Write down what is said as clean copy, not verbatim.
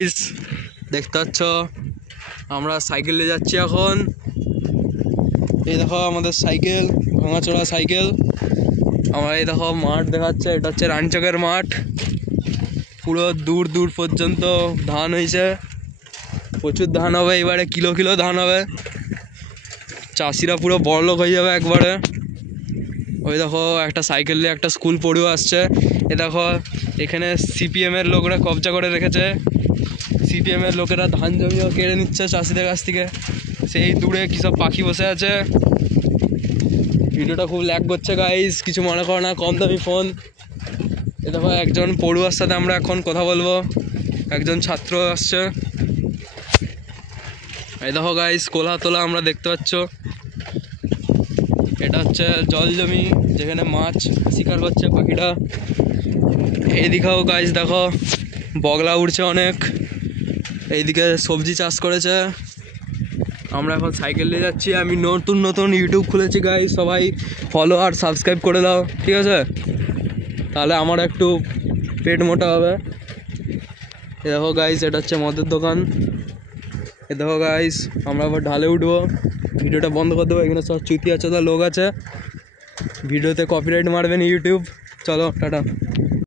Guys দেখতে পাচ্ছ আমরা সাইকেল নিয়ে যাচ্ছি এখন। এই দেখো আমাদের সাইকেল, ভাঙাচোরা সাইকেল। আমরা এই দেখো মাঠ দেখাচ্ছে, এটা হচ্ছে রানীচকের মাঠ। পুরো দূর দূর পর্যন্ত ধান হয়েছে, প্রচুর ধান হবে এবারে, কিলো কিলো ধান হবে। চাষিরা পুরো বড়লোক হয়ে যাবে একবারে। ওই দেখো একটা সাইকেল নিয়ে একটা স্কুল পড়ুয়া আসছে। এ দেখো এখানে সিপিএমের লোকরা কবজা করে রেখেছে। সিপিএমের লোকেরা ধান জমিও কেড়ে নিচ্ছে চাষিদের কাছ থেকে। সেই দূরে কী সব পাখি বসে আছে। ভিডিওটা খুব ল্যাগ করছে গাইস, কিছু মনে করো না, কম দামি ফোন। এ দেখো একজন পড়ুয়ার সাথে আমরা এখন কথা বলবো, একজন ছাত্র আসছে। এই দেখো গাইস কোলাহতলা আমরা দেখতে পাচ্ছ, এটা হচ্ছে জল জমি যেখানে মাছ শিকার করছে পাখিরা। এইদিকেও গাইস দেখো বগলা উড়ছে অনেক। এইদিকে সবজি চাষ করেছে। আমরা এখন সাইকেল নিয়ে যাচ্ছি। আমি নতুন নতুন ইউটিউব খুলেছি গাইস, সবাই ফলো আর সাবস্ক্রাইব করে দাও, ঠিক আছে? তাহলে আমার একটু পেট মোটা হবে। এ দেখো গাইস এটা হচ্ছে মদের দোকান। এ দেখো গাইস আমরা আবার ঢালে উঠবো, ভিডিওটা বন্ধ করে দেবো। এখানে সব চুতিয়া চোদা লোক আছে, ভিডিওতে কপিরাইট মারবেন ইউটিউব। চলো টাটা।